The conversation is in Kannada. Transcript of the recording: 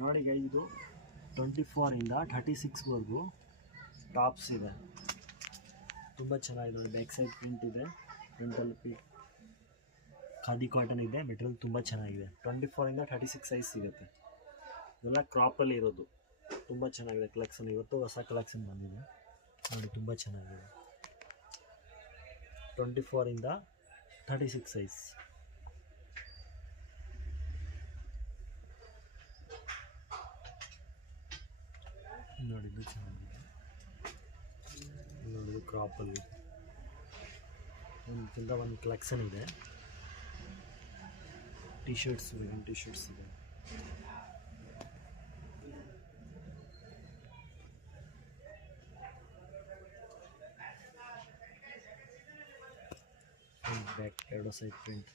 ನೋಡಿ ಗೈಸ್, ಇದು 24ಇಂದ 36ವರೆಗೂ ಟಾಪ್ಸ್ ಇದೆ. ತುಂಬ ಚೆನ್ನಾಗಿದೆ ನೋಡಿ. ಬ್ಯಾಕ್ ಸೈಡ್ ಪ್ರಿಂಟ್ ಇದೆ, ಫ್ರಂಟಲ್ಲಿ ಖಾದಿ ಕಾಟನ್ ಇದೆ. ಮೆಟೀರಿಯಲ್ ತುಂಬ ಚೆನ್ನಾಗಿದೆ. 24ಇಂದ 36 ಸೈಜ್ ಸಿಗುತ್ತೆ. ಇದೆಲ್ಲ ಕ್ರಾಪಲ್ಲಿ ಇರೋದು. ತುಂಬ ಚೆನ್ನಾಗಿದೆ ಕಲೆಕ್ಷನ್. ಇವತ್ತು ಹೊಸ ಕಲೆಕ್ಷನ್ ಬಂದಿದೆ ನೋಡಿ, ತುಂಬ ಚೆನ್ನಾಗಿದೆ. 24ಇಂದ 36 ಸೈಜ್ ನೋಡಿ. ಇದು ಚೆನ್ನಾಗಿದೆ ನೋಡಿ. ಇದು ಕ್ರಾಪಲ್ಲಿ ಒಂದು ಕಲೆಕ್ಷನ್ ಇದೆ. ಟಿ ಶರ್ಟ್ಸ್ ಇದೆ. ಬ್ಯಾಕ್ ಎರಡು ಸೈಡ್ ಪ್ರಿಂಟ್.